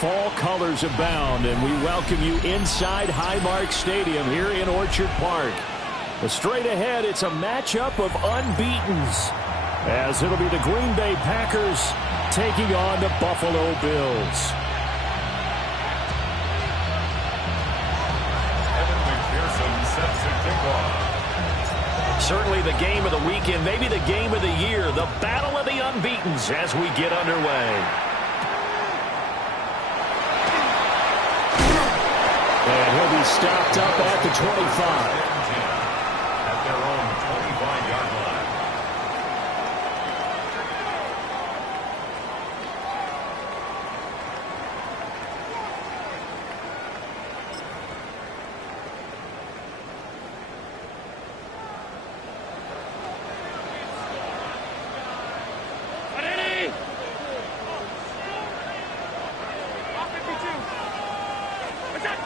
fall colors abound, and we welcome you inside Highmark Stadium here in Orchard Park. Straight ahead, it's a matchup of unbeatens, as it'll be the Green Bay Packers taking on the Buffalo Bills. Certainly the game of the weekend, maybe the game of the year, the battle of the unbeatens as we get underway. And he'll be stopped up at the 25. At their own 25-yard line.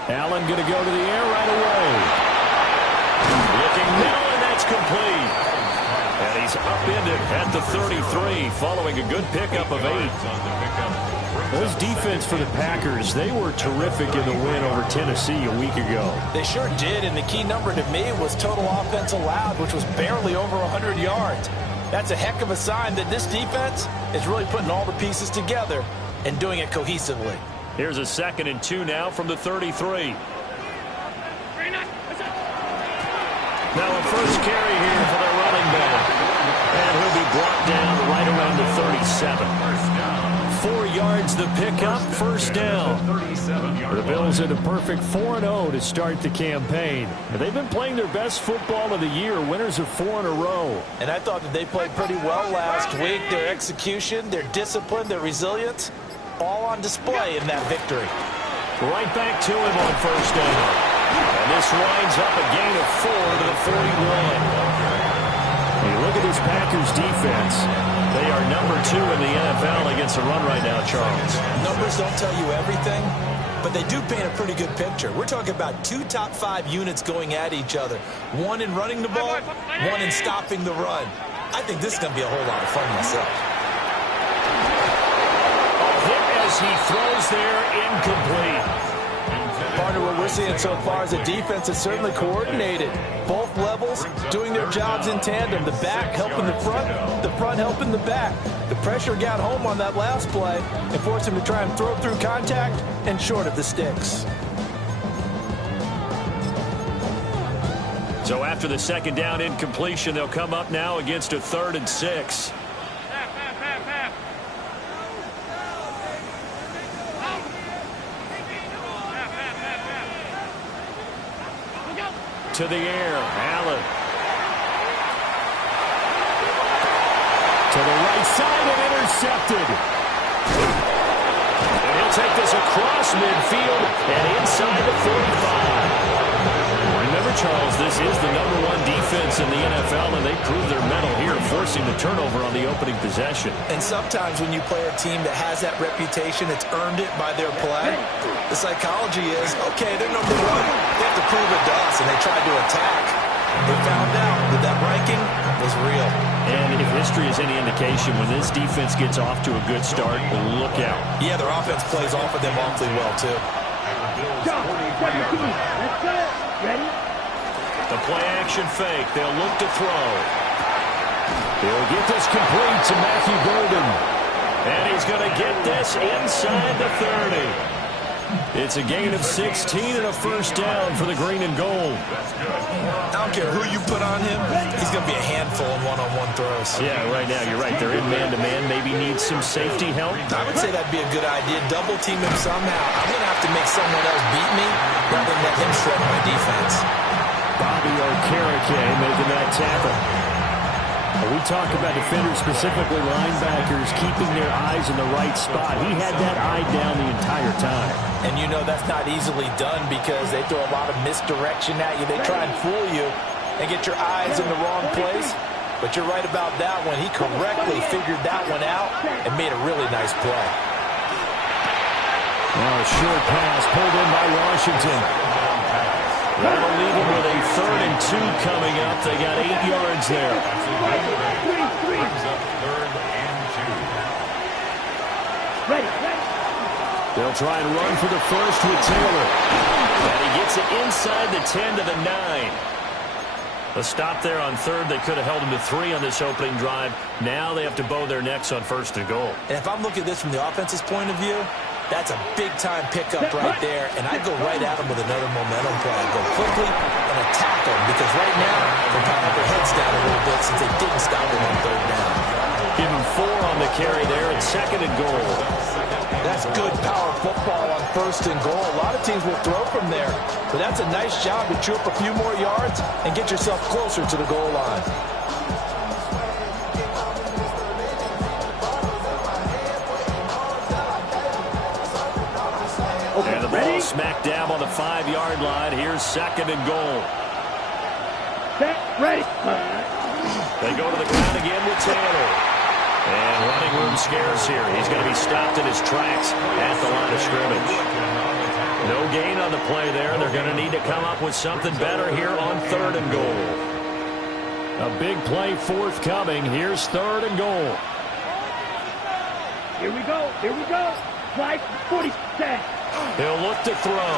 Allen going to go to the air right away. Looking now, and that's complete. And he's upended at the 33 following a good pickup of 8. Those defense for the Packers, they were terrific in the win over Tennessee a week ago. They sure did, and the key number to me was total offense allowed, which was barely over 100 yards. That's a heck of a sign that this defense is really putting all the pieces together and doing it cohesively. Here's a 2nd and 2 now from the 33. Now a first carry here for the running back. And he'll be brought down right around the 37. 4 yards the pickup, first down. The Bills in a perfect 4-0 to start the campaign. And they've been playing their best football of the year, winners of 4 in a row. And I thought that they played pretty well last week. Their execution, their discipline, their resilience, all on display in that victory. Right back to him on first down. And this winds up a gain of 4 to the 41. You look at this Packers defense. They are number 2 in the NFL against the run right now, Charles. Numbers don't tell you everything, but they do paint a pretty good picture. We're talking about 2 top 5 units going at each other. One in running the ball, one in stopping the run. I think this is going to be a whole lot of fun myself. As he throws there, incomplete. Partner, what we're seeing so far is a defense that's certainly coordinated. Both levels doing their jobs in tandem. The back helping the front helping the back. The pressure got home on that last play and forced him to try and throw through contact and short of the sticks. So after the 2nd down incompletion, they'll come up now against a 3rd and 6. To the air, Allen. To the right side and intercepted. And he'll take this across midfield and inside the 45. Remember, Charles, this is the #1 defense in the NFL, and they proved their mettle here, forcing the turnover on the opening possession. And sometimes when you play a team that has that reputation, it's earned it by their play. The psychology is, okay, they're number 1. They have to prove it to us, and they tried to attack. They found out that that ranking was real. And if history is any indication, when this defense gets off to a good start, look out. Yeah, their offense plays off of them awfully well, too. The play-action fake. They'll look to throw. He'll get this complete to Matthew Golden. And he's going to get this inside the 30. It's a gain of 16 and a first down for the green and gold. I don't care who you put on him. He's going to be a handful in one-on-one throws. Yeah, right now you're right. They're in man-to-man. Maybe need some safety help. I would say that'd be a good idea. Double team him somehow. I'm going to have to make someone else beat me rather than let him shred my defense. Bobby Okereke making that tackle. We talk about defenders, specifically linebackers, keeping their eyes in the right spot. He had that eye down the entire time. And you know that's not easily done because they throw a lot of misdirection at you. They try and fool you and get your eyes in the wrong place. But you're right about that one. He correctly figured that one out and made a really nice play. Now a short pass pulled in by Washington. That'll leave them with a 3rd and 2 coming up. They got 8 yards there. They'll try and run for the first with Taylor. And he gets it inside the 10 to the 9. A stop there on third. They could have held him to 3 on this opening drive. Now they have to bow their necks on first and goal. And if I'm looking at this from the offense's point of view, that's a big-time pickup right there. And I'd go right at him with another momentum play. Go quickly and attack him because right now they're kind of their heads down a little bit since they didn't stop him on third down. Give him 4 on the carry there at second and goal. That's good power football on first and goal. A lot of teams will throw from there, but that's a nice job to chew up a few more yards and get yourself closer to the goal line. And the ball smack dab on the 5-yard line. Here's second and goal. Set, ready. They go to the ground again with Taylor. And running room scarce here. He's going to be stopped in his tracks at the line of scrimmage. No gain on the play there. They're going to need to come up with something better here on third and goal. A big play forthcoming. Here's third and goal. Here we go. Here we go. Slide 40. He'll look to throw.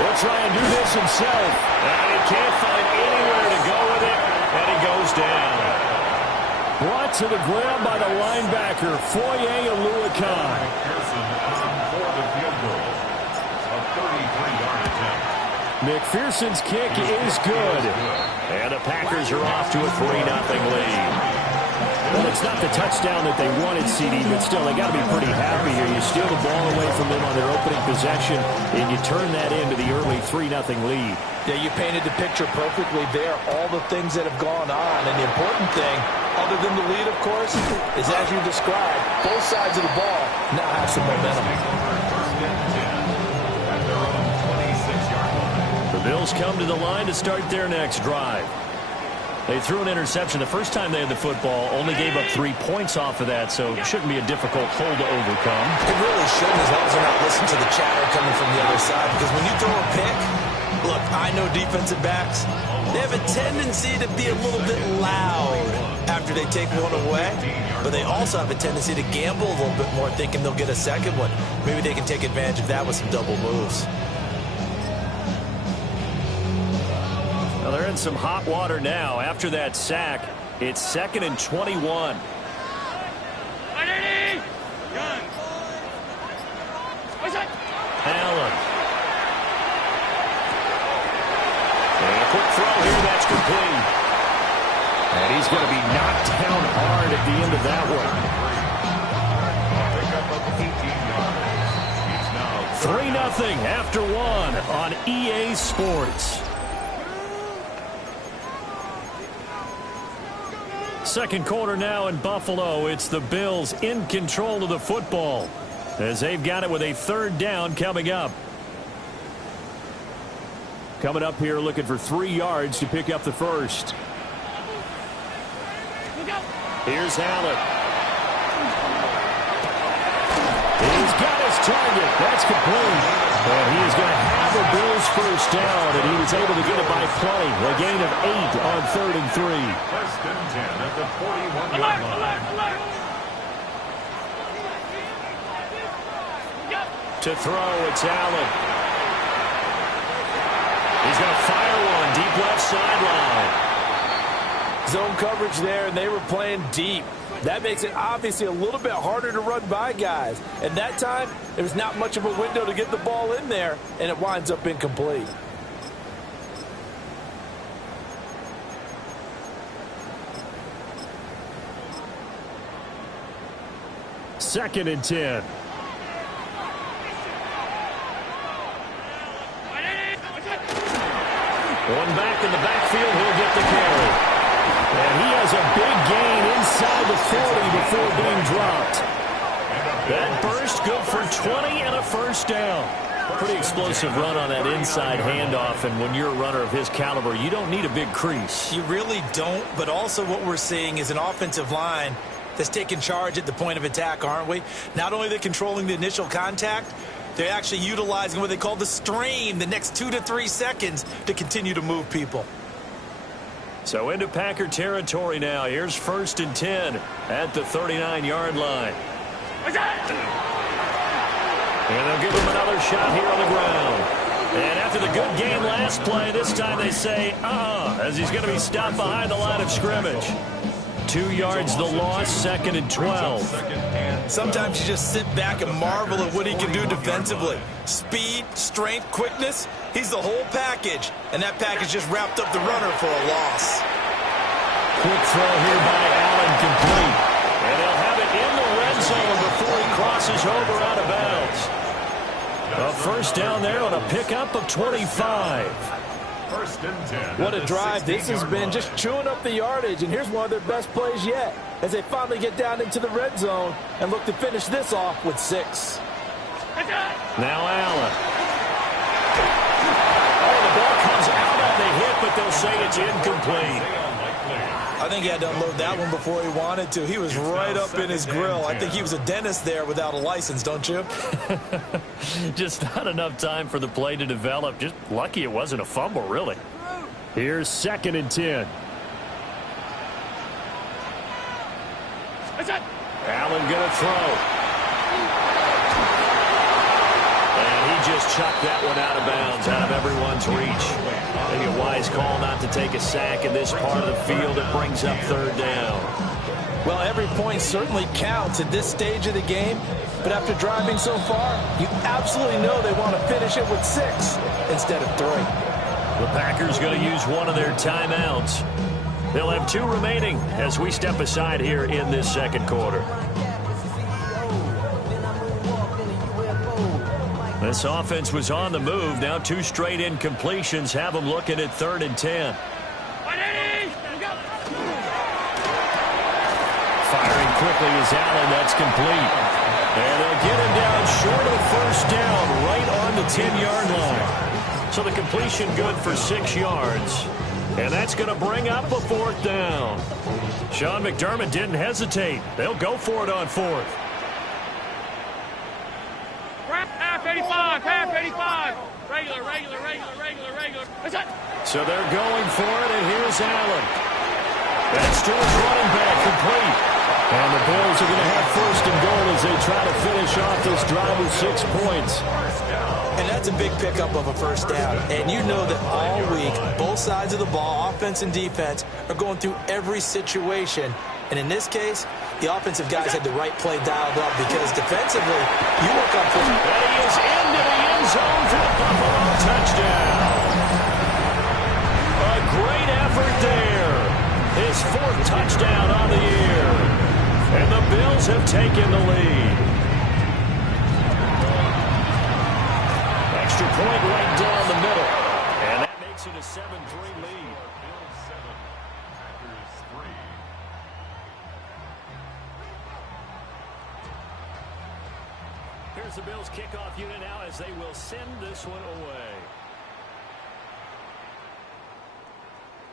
He'll try and do this himself. And he can't find anywhere to go with it. And he goes down. Brought to the ground by the linebacker, Foye Oluokun. McPherson's kick is good. And the Packers are off to a 3-0 lead. Well, it's not the touchdown that they wanted, CD, but still, they got to be pretty happy here. You steal the ball away from them on their opening possession, and you turn that into the early 3-0 lead. Yeah, you painted the picture perfectly there, all the things that have gone on. And the important thing, other than the lead, of course, is as you described, both sides of the ball now have some momentum. The Bills come to the line to start their next drive. They threw an interception the first time they had the football, only gave up 3 points off of that, so it shouldn't be a difficult hole to overcome. It really shouldn't, as long as they're not listening to the chatter coming from the other side. Because when you throw a pick, look, I know defensive backs, they have a tendency to be a little bit loud after they take one away, but they also have a tendency to gamble a little bit more, thinking they'll get a second one. Maybe they can take advantage of that with some double moves. Well, they're in some hot water now. After that sack, it's 2nd and 21. Allen. And a quick throw here, that's complete. And he's going to be knocked down hard at the end of that one. 3-0 after 1 on EA Sports. Second quarter now in Buffalo. It's the Bills in control of the football as they've got it with a third down coming up. Coming up here looking for 3 yards to pick up the first. Here's Allen. He's got his target. That's complete. And he is going to have the Bills first down, and he was able to get it by plenty. A gain of 8 on 3rd and 3. First and 10 at the 41-yard line. To throw, it's Allen. He's going to fire one deep left sideline. Zone coverage there, and they were playing deep. That makes it obviously a little bit harder to run by guys. And that time, there was not much of a window to get the ball in there, and it winds up incomplete. Second and 10. One back in the backfield, he'll get the carry. And he has a big gain inside the 40 before being dropped. That burst good for 20 and a first down. Pretty explosive run on that inside handoff, and when you're a runner of his caliber, you don't need a big crease. You really don't, but also what we're seeing is an offensive line that's taking charge at the point of attack, aren't we? Not only are they controlling the initial contact, they're actually utilizing what they call the strain, the next 2 to 3 seconds, to continue to move people. So into Packer territory now. Here's 1st and 10 at the 39-yard line. And they'll give him another shot here on the ground. And after the good game last play, this time they say, as he's going to be stopped behind the line of scrimmage. 2 yards the loss, 2nd and 12. Sometimes you just sit back and marvel at what he can do defensively. Speed, strength, quickness, he's the whole package. And that package just wrapped up the runner for a loss. Quick throw here by Allen, complete. And they'll have it in the red zone before he crosses over out of bounds. A first down there on a pickup of 25. First and 10. What a drive this has been, just chewing up the yardage. And here's one of their best plays yet as they finally get down into the red zone and look to finish this off with 6. Now Allen. Oh, the ball comes out on the hit, but they'll say it's incomplete. I think he had to unload that one before he wanted to. He was right up in his grill. I think he was a dentist there without a license, don't you? Just not enough time for the play to develop. Just lucky it wasn't a fumble, really. Here's 2nd and 10. Allen gonna throw. And he just chucked that one out of bounds, out of everyone's reach. Maybe a wise call not to take a sack in this part of the field. It brings up 3rd down. Well, every point certainly counts at this stage of the game. But after driving so far, you absolutely know they want to finish it with 6 instead of 3. The Packers going to use one of their timeouts. They'll have 2 remaining as we step aside here in this 2nd quarter. This offense was on the move. Now 2 straight incompletions have them looking at 3rd and 10. Firing quickly is Allen. That's complete. And they'll get him down short of first down, right on the 10-yard line. So the completion good for 6 yards. And that's going to bring up a 4th down. Sean McDermott didn't hesitate. They'll go for it on 4th. Half 85, half 85. Regular. So they're going for it, and here's Allen. That's Stewart's running back, complete. And the Bills are going to have 1st and goal as they try to finish off this drive with 6 points. And that's a big pickup of a first down. And you know that all week, both sides of the ball, offense and defense, are going through every situation. And in this case, the offensive guys had the right play dialed up because defensively, you look up for... And he is into the end zone for the Buffalo touchdown. A great effort there. His 4th touchdown on the year. And the Bills have taken the lead. Extra point right down the middle. And that makes it a 7-3 lead. Bills 7, Packers 3. Here's the Bills kickoff unit now as they will send this one away.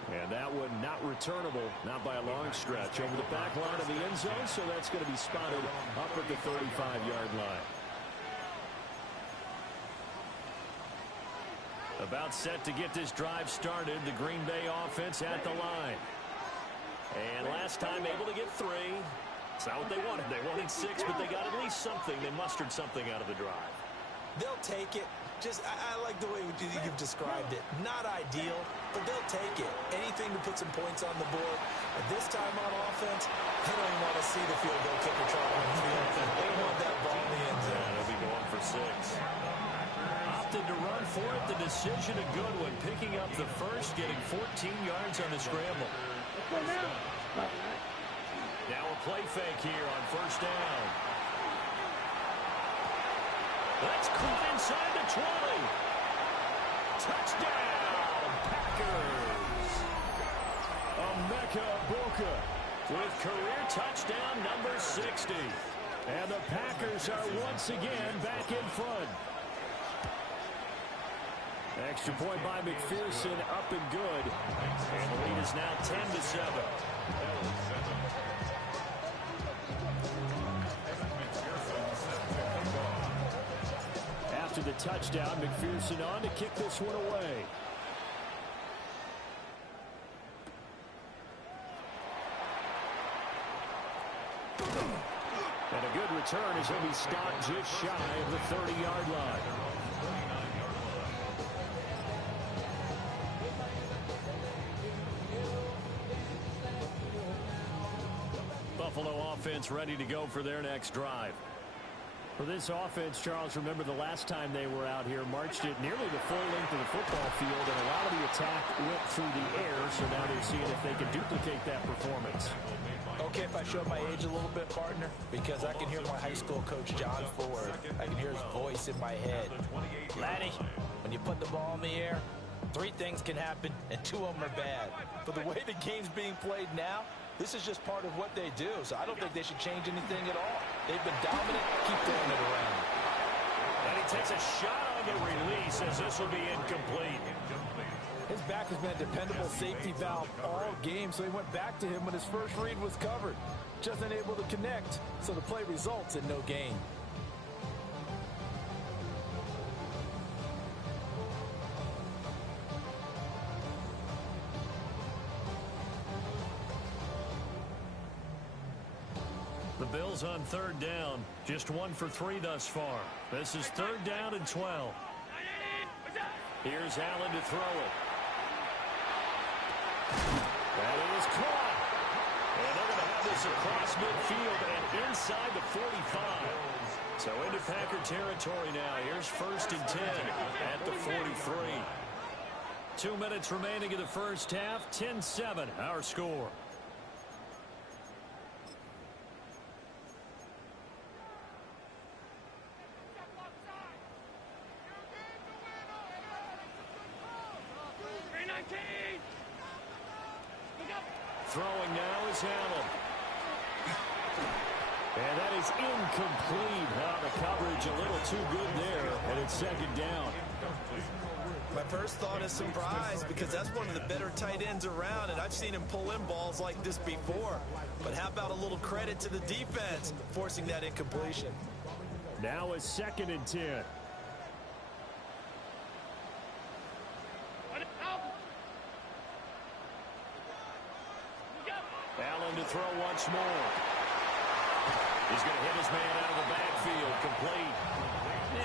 And that one not returnable, not by a long stretch, over the back line of the end zone, so that's going to be spotted up at the 35-yard line. About set to get this drive started, the Green Bay offense at the line. And last time able to get 3. It's not what they wanted. They wanted 6, but they got at least something. They mustered something out of the drive. They'll take it. I like the way you've described it. Not ideal, but they'll take it. Anything to put some points on the board. But this time on offense, they don't even want to see the field goal kicker try on the field. They want that ball in the end zone. Yeah, they'll be going for 6. Opted to run for it. The decision a good one. Picking up the first, getting 14 yards on the scramble. Now a play fake here on 1st down. Let's clean inside the 20. Touchdown, Packers. Emeka Egbuka with career touchdown number 60. And the Packers are once again back in front. Extra point by McPherson, up and good. And the lead is now 10-7. After the touchdown, McPherson on to kick this one away. And a good return as he'll be stopped just shy of the 30-yard line. Buffalo offense ready to go for their next drive. For this offense, Charles, remember the last time they were out here, marched it nearly the full length of the football field, and a lot of the attack went through the air, so now they're seeing if they can duplicate that performance. Okay, if I show my age a little bit, partner, because I can hear my high school coach, John Ford. I can hear his voice in my head. Laddie, when you put the ball in the air, 3 things can happen, and 2 of them are bad. But the way the game's being played now, this is just part of what they do, so I don't think they should change anything at all. They've been dominant. Keep throwing it around. And he takes a shot on the release as this will be incomplete. His back has been a dependable safety valve all game, so he went back to him when his first read was covered. Just unable to connect, so the play results in no gain. The Bills on 3rd down. Just 1 for 3 thus far. This is 3rd down and 12. Here's Allen to throw it. That is caught. And they're going to have this across midfield and inside the 45. So into Packer territory now. Here's 1st and 10 at the 43. 2 minutes remaining in the first half. 10-7 our score. Throwing now is Allen. And that is incomplete. The coverage a little too good there, and it's 2nd down. My first thought is surprise, because that's one of the better tight ends around, and I've seen him pull in balls like this before. But how about a little credit to the defense forcing that incompletion? Now is 2nd and 10. Allen to throw once more. He's going to hit his man out of the backfield. Complete.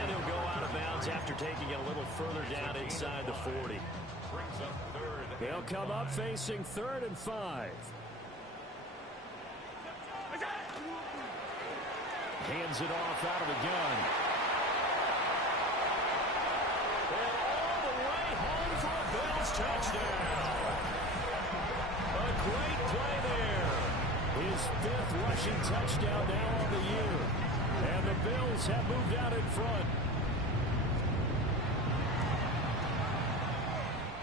And he'll go out of bounds after taking it a little further down inside the 40. They'll come up facing 3rd and 5. Hands it off out of the gun. And all the way home for a Bills touchdown. A great play there. His 5th rushing touchdown now on the year. And the Bills have moved out in front.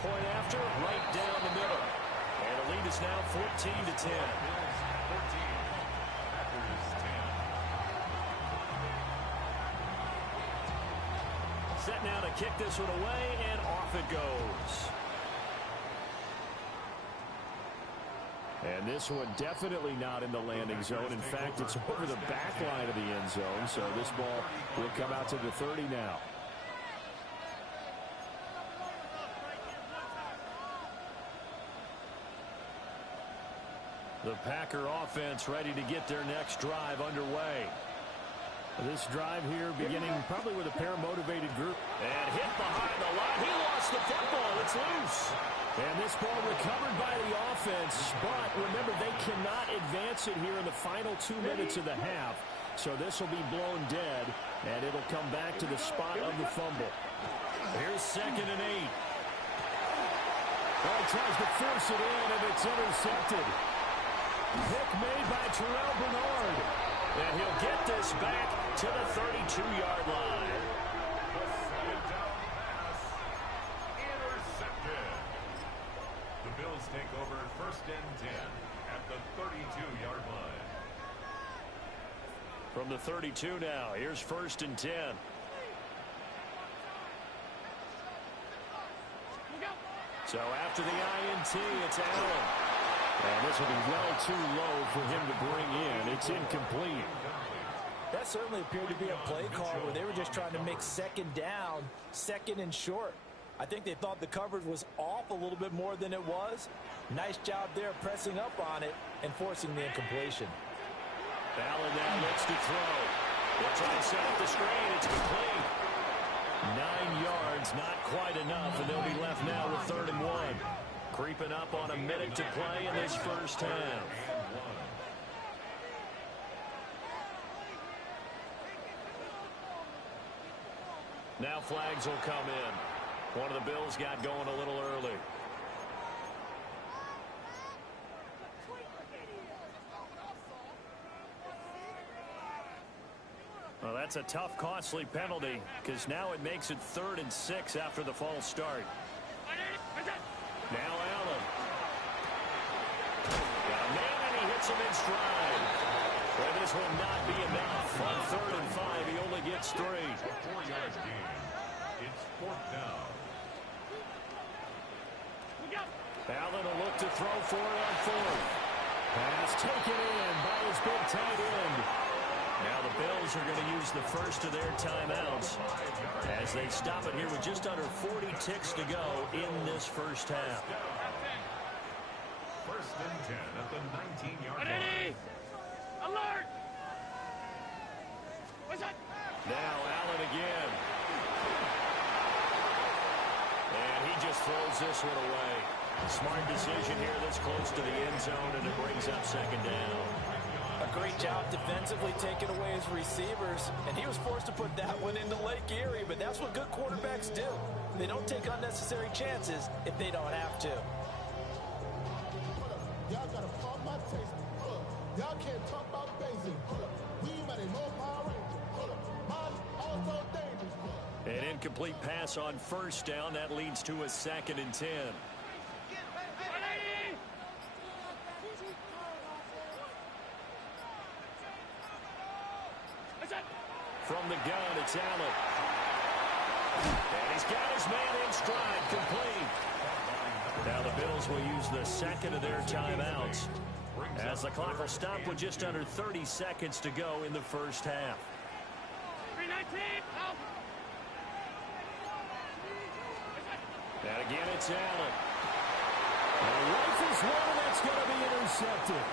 Point after, right down the middle. And the lead is now 14-10. Set now to kick this one away, and off it goes. And this one definitely not in the landing zone. In fact, it's over the back line of the end zone. So this ball will come out to the 30 now. The Packer offense ready to get their next drive underway. This drive here beginning probably with a pair-motivated group. And hit behind the line. He lost the football. It's loose. And this ball recovered by the offense. But remember, they cannot advance it here in the final 2 minutes of the half. So this will be blown dead. And it'll come back to the spot of the fumble. Here's 2nd and 8. Well, he tries to force it in, and it's intercepted. Pick made by Terrell Bernard. And he'll get this back to the 32-yard line. The 2nd down pass intercepted. The Bills take over 1st and 10 at the 32-yard line. From the 32 now, here's 1st and 10. So after the INT, it's Allen. And this will be well too low for him to bring in. It's incomplete. That certainly appeared to be a play call where they were just trying to make 2nd down, 2nd and short. I think they thought the coverage was off a little bit more than it was. Nice job there pressing up on it and forcing the incompletion. Allen now looks to throw. They'll try and set up the screen. It's complete. 9 yards, not quite enough, and they'll be left now with 3rd and 1. Creeping up on a minute to play in this first half. Now flags will come in. One of the Bills got going a little early. Well, that's a tough, costly penalty because now it makes it 3rd and 6 after the false start. Now Allen. Got a man and he hits him in stride. Well, this will not be enough. On 3rd and 5, he only gets 3. 4-yard gain. It's 4th down. Allen will look to throw for it on 4th. Pass taken in by his big tight end. Now the Bills are going to use the first of their timeouts as they stop it here with just under 40 ticks to go in this first half. 1st and 10 at the 19-yard line. Alert! What's that? Now Allen again. And he just throws this one away. Smart decision here this close to the end zone, and it brings up 2nd down. A great job defensively taking away his receivers, and he was forced to put that one into Lake Erie, but that's what good quarterbacks do. They don't take unnecessary chances if they don't have to. Y'all got to pump my taste. Y'all can't talk about basic. We might have no Power Rangers. Mine also dangerous. An incomplete pass on 1st down. That leads to a 2nd and 10. From the gun, it's Allen. And he's got his man in stride, complete. Now the Bills will use the 2nd of their timeouts as the clock will stop with just under 30 seconds to go in the first half. 319, out. And again, it's Allen. And rifles one, and that's going to be intercepted.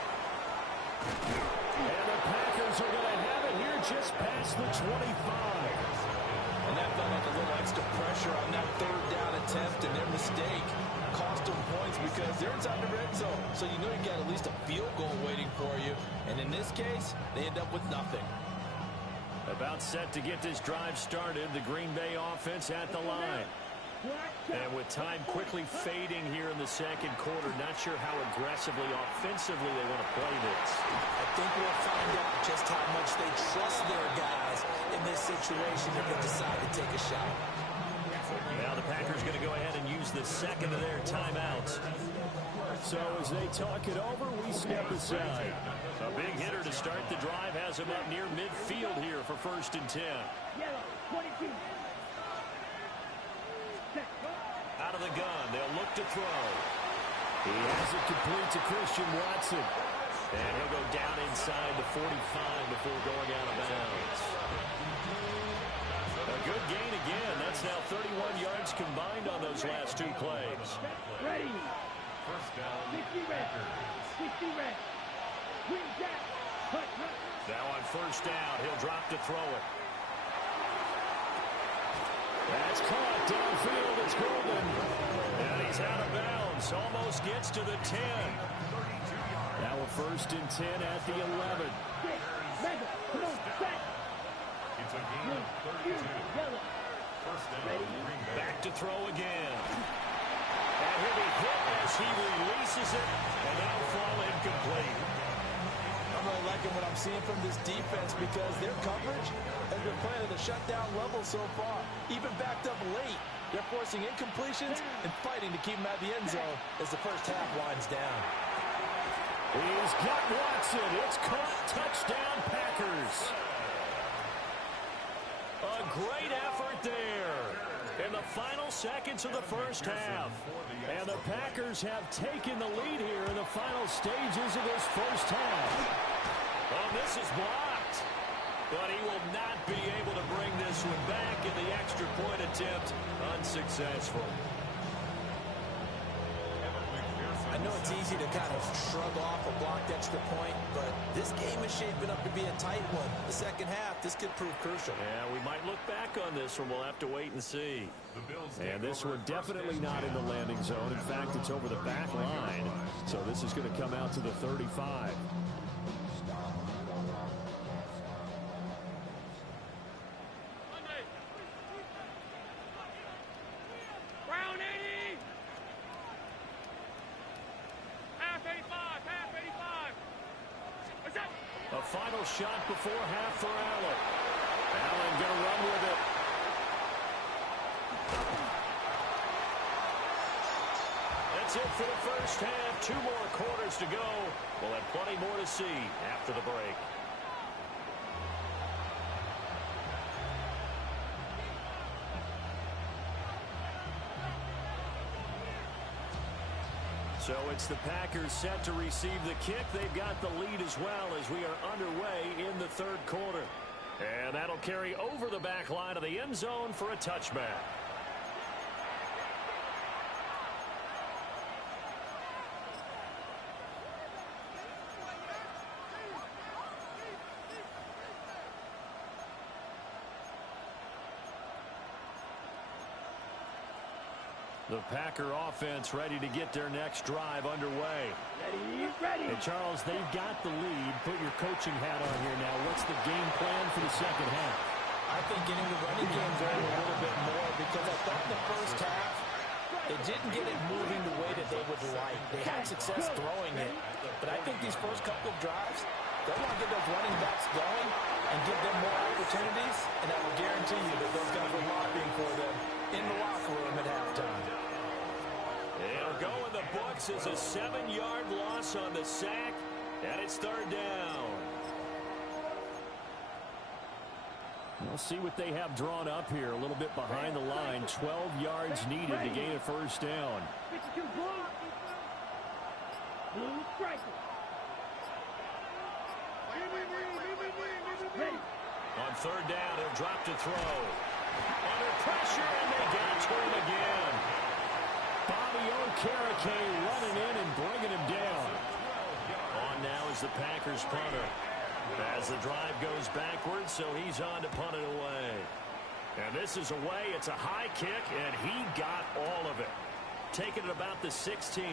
And the Packers are going to have it here just past the 25. And that felt like a little extra pressure on that 3rd down attempt, and their mistake cost them points because they're inside the red zone. So you know you got at least a field goal waiting for you. And in this case, they end up with nothing. About set to get this drive started, the Green Bay offense at the line. And with time quickly fading here in the 2nd quarter, not sure how aggressively, offensively they want to play this. I think we'll find out just how much they trust their guys in this situation if they decide to take a shot. Now the Packers going to go ahead and use the 2nd of their timeouts. So as they talk it over, we step aside. A big hitter to start the drive has him up near midfield here for 1st and 10. Yellow, 22. Out of the gun, they'll look to throw. He has it complete to Christian Watson. And he'll go down inside the 45 before going out of bounds. A good gain again. That's now 31 yards combined on those last 2 plays. Ready. 1st down. 60 red. 60 red. Green jack. Now on 1st down, he'll drop to throw it. That's caught downfield. It's Golden. And he's out of bounds. Almost gets to the 10. Now a 1st and 10 at the 11. It's a gain of 32. 1st down. Green Bay. Back to throw again. And he'll be hit as he releases it. And that'll fall incomplete. I'm really liking what I'm seeing from this defense because their coverage has been playing at a shutdown level so far. Even backed up late, they're forcing incompletions and fighting to keep them out of the end zone as the first half winds down. He's got Watson. It's caught. Touchdown, Packers. A great effort there in the final seconds of the first half. And the Packers have taken the lead here in the final stages of this first half. Well, this is blocked. But he will not be able to bring this one back in the extra point attempt. Unsuccessful. I know it's easy to kind of shrug off a blocked extra point, but this game is shaping up to be a tight one. The second half, this could prove crucial. Yeah, we might look back on this one. We'll have to wait and see. And this one definitely not in the landing zone. In fact, it's over the back line. So this is going to come out to the 35. A final shot before half for Allen. Allen going to run with it. That's it for the first half. 2 more quarters to go. We'll have plenty more to see after the break. So it's the Packers set to receive the kick. They've got the lead as well as we are underway in the third quarter. And that'll carry over the back line of the end zone for a touchback. The Packer offense ready to get their next drive underway. Ready. And Charles, they've got the lead. Put your coaching hat on here now. What's the game plan for the second half? I think getting the running game going a little bit more, because I thought in the first half they didn't get it moving the way that they would like. They had success throwing it, but I think these first couple of drives, they want to get those running backs going and give them more opportunities, and I will guarantee you that those guys were lobbying for them in the locker room at halftime. It'll go in the books as a 7-yard loss on the sack, and it's third down. We'll see what they have drawn up here. A little bit behind the line. 12 yards needed to gain a first down. 52 blue. Blue striker. Ready. On third down, he'll drop to throw. Under pressure, and they get to him again. Bobby Okereke running in and bringing him down. On now is the Packers punter. As the drive goes backwards, so he's on to punt it away. And this is away. It's a high kick, and he got all of it. Taking it about the 16.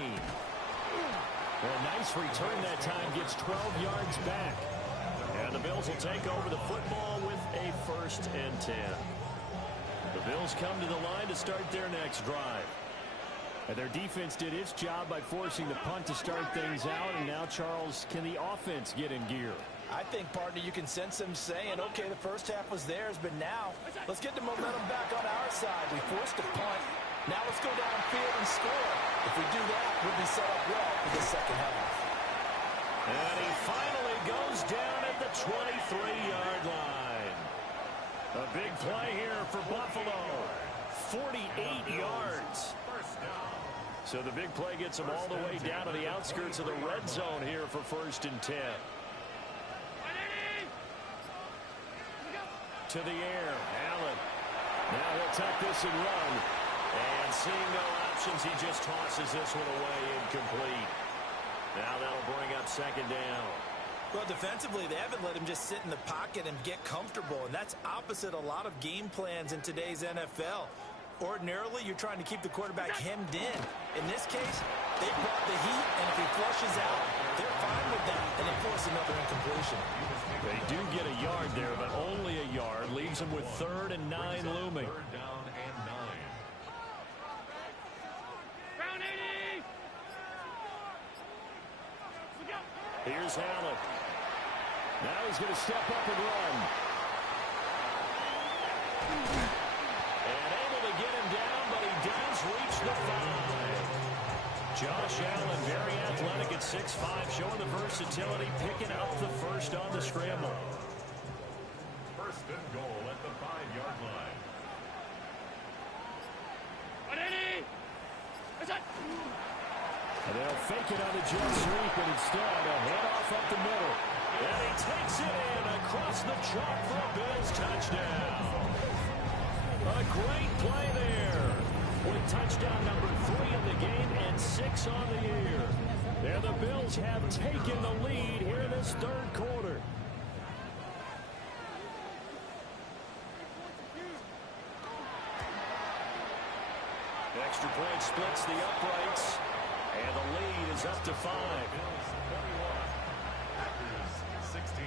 Well, nice return that time. Gets 12 yards back. And the Bills will take over the football with a 1st and 10. The Bills come to the line to start their next drive. And their defense did its job by forcing the punt to start things out. And now, Charles, can the offense get in gear? I think, partner, you can sense them saying, okay, the first half was theirs, but now let's get the momentum back on our side. We forced a punt. Now let's go downfield and score. If we do that, we'll be set up well for the second half. And he finally goes down at the 23-yard line. A big play here for Buffalo. 48 yards. So the big play gets them all the way down to the outskirts of the red zone here for 1st and 10. To the air, Allen. Now he'll tuck this and run. And seeing no options, he just tosses this one away incomplete. Now that'll bring up 2nd down. Well, defensively, they haven't let him just sit in the pocket and get comfortable, and that's opposite a lot of game plans in today's NFL. Ordinarily, you're trying to keep the quarterback hemmed in. In this case, they brought the heat, and if he flushes out, they're fine with that, and they force another incompletion. They do get a yard there, but only a yard. Leaves them with 3rd and 9 looming. 3rd down and 9. Round 80. Here's Allen. Now he's going to step up and run. And able to get him down, but he does reach the 5. Josh Allen, very athletic at 6'5", showing the versatility, picking up the first on the scramble. 1st and goal at the 5-yard line. And they'll fake it on the jet sweep, and instead a handoff up the middle. And he takes it in across the chalk for a Bills touchdown. A great play there. Extra-point touchdown number 3 in the game and 6 on the year. And the Bills have taken the lead here in this third quarter. Extra point splits the uprights, and the lead is up to 5. Bills 21, Packers 16.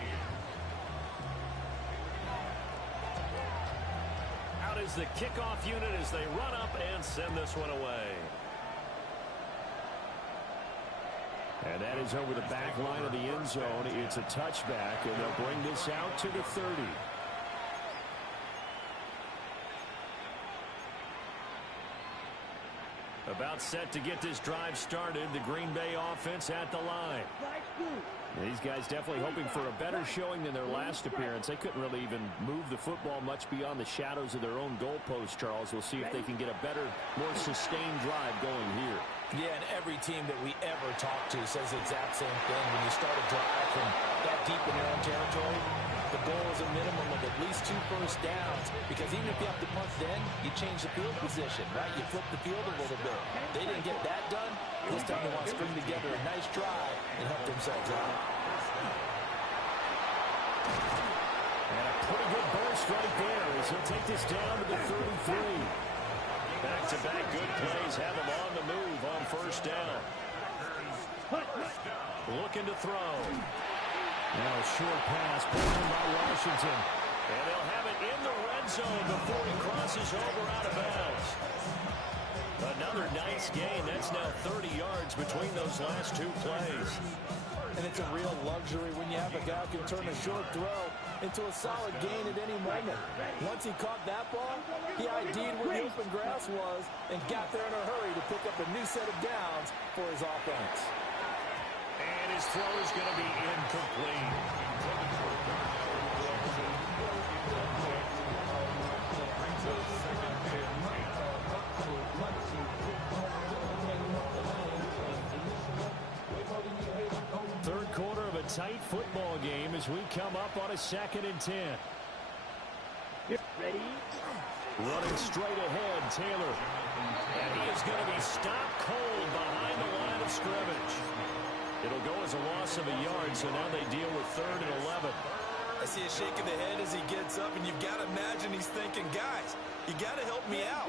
Out is the kickoff unit as they run up and send this one away. And that is over the back line of the end zone. It's a touchback, and they'll bring this out to the 30. About set to get this drive started. The Green Bay offense at the line. These guys definitely hoping for a better showing than their last appearance. They couldn't really even move the football much beyond the shadows of their own goalpost, Charles. We'll see if they can get a better, more sustained drive going here. Yeah, and every team that we ever talk to says the exact same thing. When you start a drive from that deep in your own territory, the goal is a minimum of at least 2 first downs, because even if you have to punt then, you change the field position, right? You flip the field a little bit. They didn't get that done. This time they want to string together a nice drive and help themselves out. And a pretty good burst right there as he'll take this down to the 33. Back-to-back good plays have him on the move on first down. Looking to throw. Now a short pass put in by Washington. And they'll have it in the red zone before he crosses over out of bounds. Another nice gain. That's now 30 yards between those last 2 plays. And it's a real luxury when you have a guy who can turn a short throw into a solid gain at any moment. Once he caught that ball, he ID'd where the open grass was and got there in a hurry to pick up a new set of downs for his offense. And his throw is going to be incomplete. Third quarter of a tight football game as we come up on a 2nd and 10. Ready? Running straight ahead, Taylor. And he is going to be stopped cold behind the line of scrimmage. It'll go as a loss of a yard, so now they deal with 3rd and 11. I see a shake of the head as he gets up, and you've got to imagine he's thinking, guys, you got to help me out.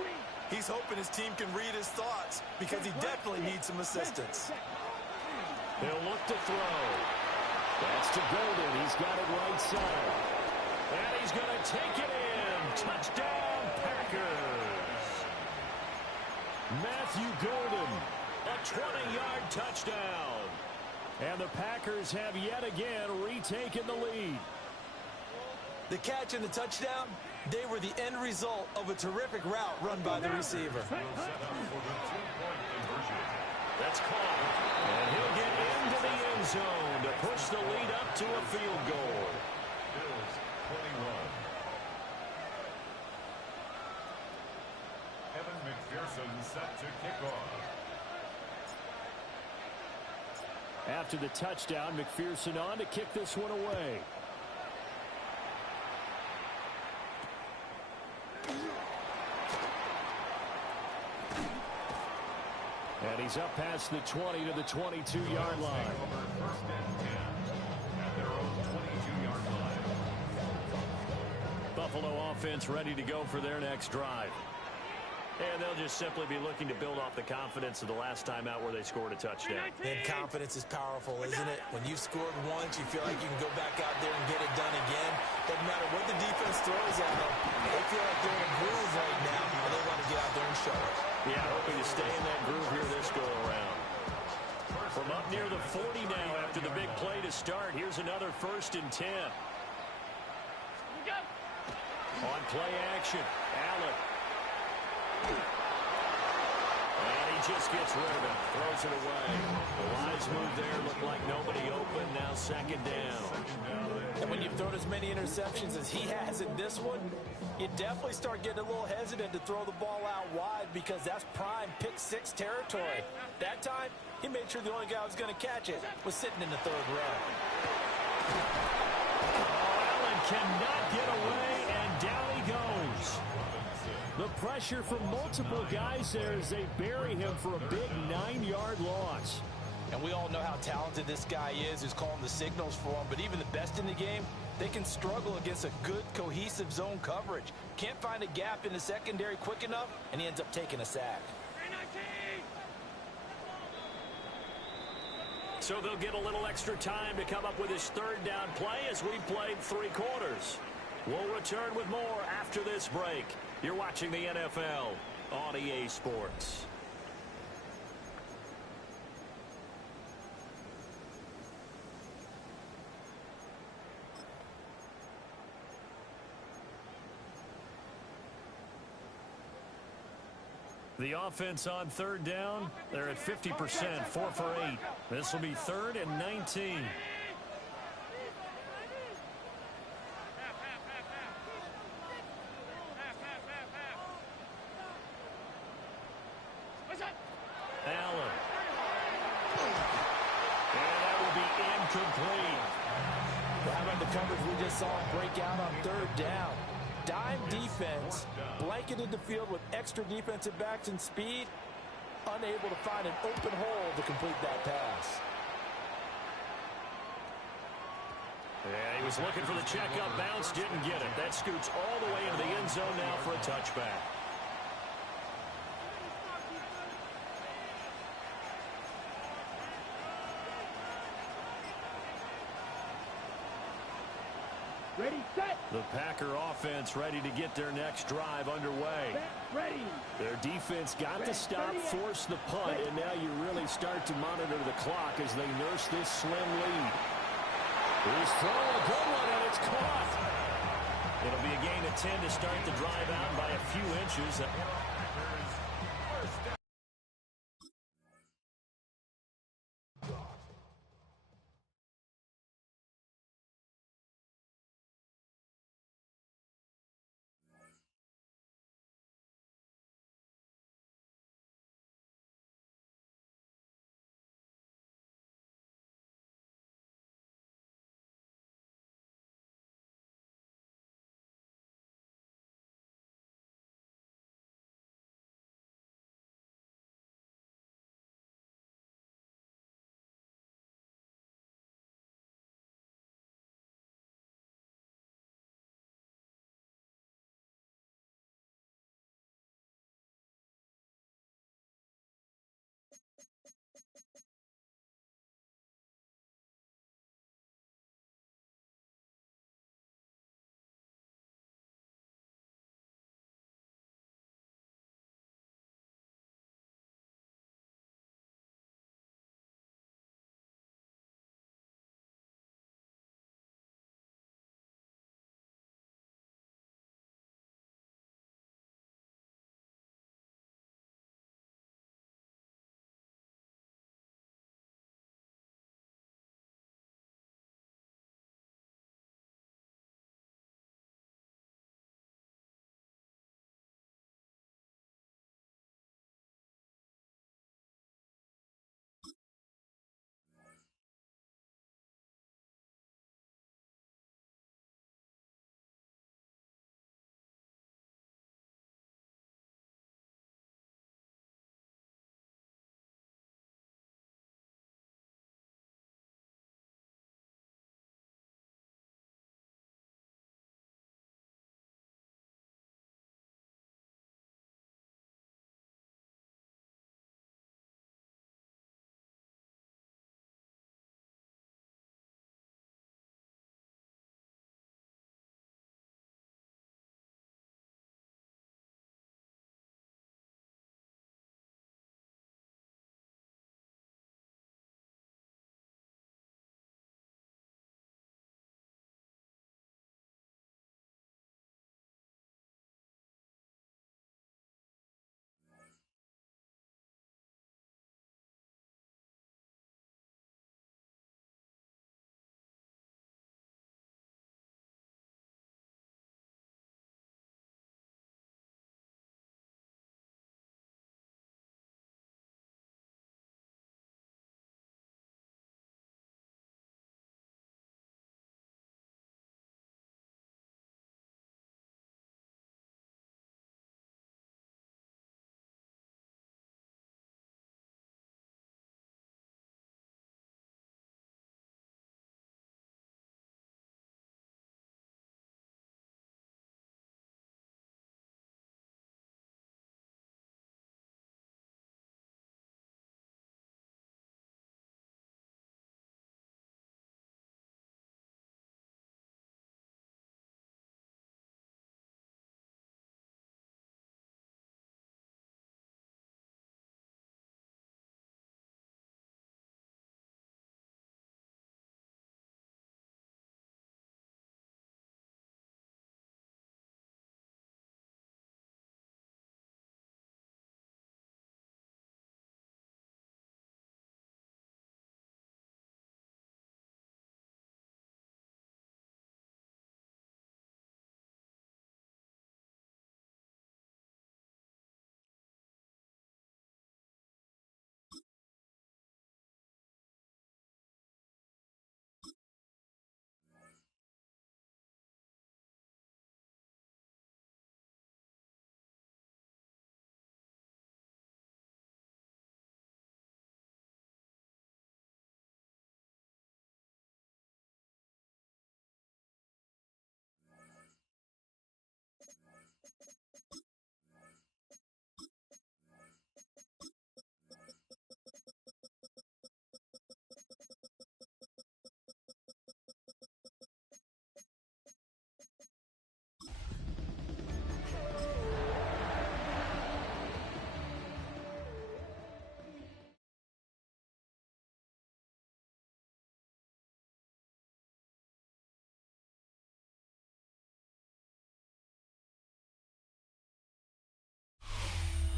He's hoping his team can read his thoughts because he definitely needs some assistance. He'll look to throw. That's to Golden. He's got it right side. And he's going to take it in. Touchdown, Packers. Matthew Golden, a 20-yard touchdown. And the Packers have yet again retaken the lead. The catch and the touchdown, they were the end result of a terrific route run by the receiver. That's caught. And he'll get into the end zone to push the lead up to a field goal. Bills 21. Evan McPherson set to kick off. After the touchdown, McPherson on to kick this one away. And he's up past the 20 to the 22-yard line. Over 1st and 10 at their own 22-yard line. Buffalo offense ready to go for their next drive. And they'll just simply be looking to build off the confidence of the last time out where they scored a touchdown. And confidence is powerful, isn't it? When you've scored once, you feel like you can go back out there and get it done again. Doesn't matter what the defense throws at them. They feel like they're in a groove right now, and they want to get out there and show it. Yeah, hoping to stay in that groove here this go-around. From up near the 40 now after the big play to start, here's another 1st and 10. On play action, Allen. And he just gets rid of it, throws it away. The wise move there, looked like nobody open, now 2nd down. And when you've thrown as many interceptions as he has in this one, you definitely start getting a little hesitant to throw the ball out wide because that's prime pick-6 territory. That time, he made sure the only guy who was going to catch it was sitting in the 3rd row. Oh, Allen cannot get away, and down he goes. The pressure from multiple guys there as they bury him for a big 9-yard loss. And we all know how talented this guy is who's calling the signals for him. But even the best in the game, they can struggle against a good, cohesive zone coverage. Can't find a gap in the secondary quick enough, and he ends up taking a sack. So they'll get a little extra time to come up with his third down play as we've played 3 quarters. We'll return with more after this break. You're watching the NFL on EA Sports. The offense on third down, they're at 50%, 4 for 8. This will be 3rd and 19. Allen. And that will be incomplete. How about the coverage we just saw break out on third down? Dime defense, blanketed the field with extra defensive backs and speed, unable to find an open hole to complete that pass. Yeah, he was looking for the checkup bounce, didn't get it. That scoots all the way into the end zone now for a touchback. Ready, set. The Packer offense ready to get their next drive underway. Set, ready. Their defense got the stop, forced the punt, and now you really start to monitor the clock as they nurse this slim lead. He's throwing a good one, and it's caught. It'll be a gain of 10 to start the drive out by a few inches.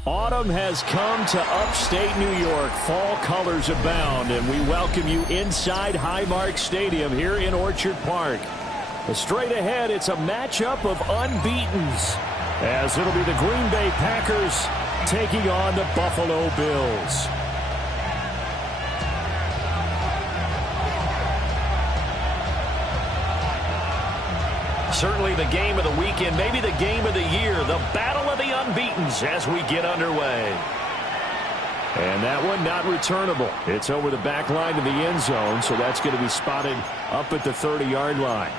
Autumn has come to upstate New York. Fall colors abound, and we welcome you inside Highmark Stadium here in Orchard Park. Straight ahead, it's a matchup of unbeatens, as it'll be the Green Bay Packers taking on the Buffalo Bills. Certainly the game of the weekend, maybe the game of the year, the battle of the unbeatens as we get underway. And that one not returnable. It's over the back line to the end zone, so that's going to be spotted up at the 30-yard line.